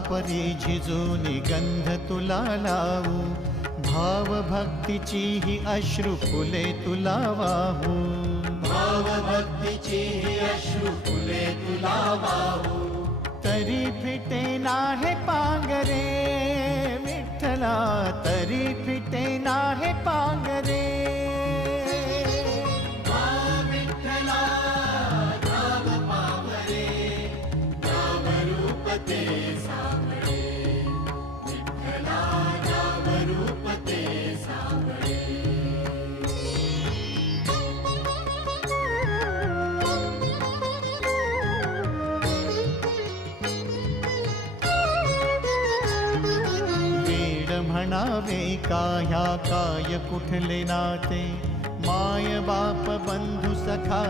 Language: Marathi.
परी झिजूनी गंध तुला लावू, भाव भक्तीची ही अश्रु फुले तुला वाहू, भाव भक्तीची ही अश्रु फुले तुला वाहू. तरी फिटे नाहे पांगरे विठ्ठला, तरी फिटे नाहे पांगरे. विठ्ठला नाम पावरे, नाम रूप ते सावळे. विठ्ठला नाम रूप ते सावळे. म्हणावे काह्या काय कुठले नाते, माय बाप बंधू सखा